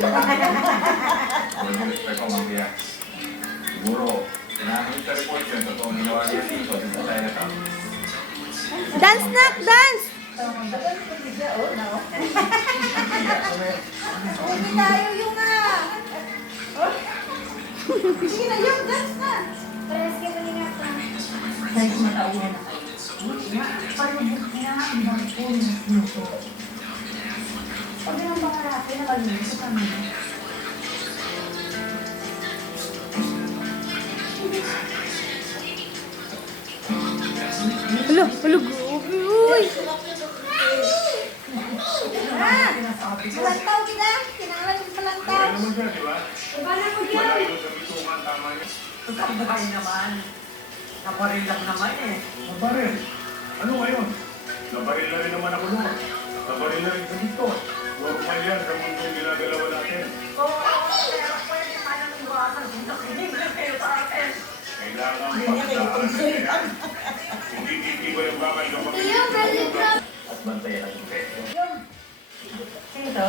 Con respeto a mga siguro, namin sa report yun, totoong ginawa niya dito, dito tayo na kami. Dance na! Dance! Hindi tayo yung sige na yung dance na. Pares ka pa nga pa. Dahil matauhan na kayo. Palubog niya ang bangkong nito. Pag yung mga rapi na kayo sa kami. Hala, hala, grabe, uy! Palantaw kita. Kinangalan yung palantaw. Okay naman siya, di ba? Ibala mo dyan. Malayo sa bitukan, tama niya. Pagkabay naman. Naparil lang naman eh. Nabaril. Ano ngayon? Nabaril na rin naman ako noon. Nabaril na rin sa dito. Normal yan sa mundong ginagalawa natin. Oo, pero pwede ka nang iwasan kung nakinig kayo sa akin. Kailangan pagdaan yan. Hindi titibay ang bakal kapag Iyo, very proud. at bantayan ang epekto. Sino to?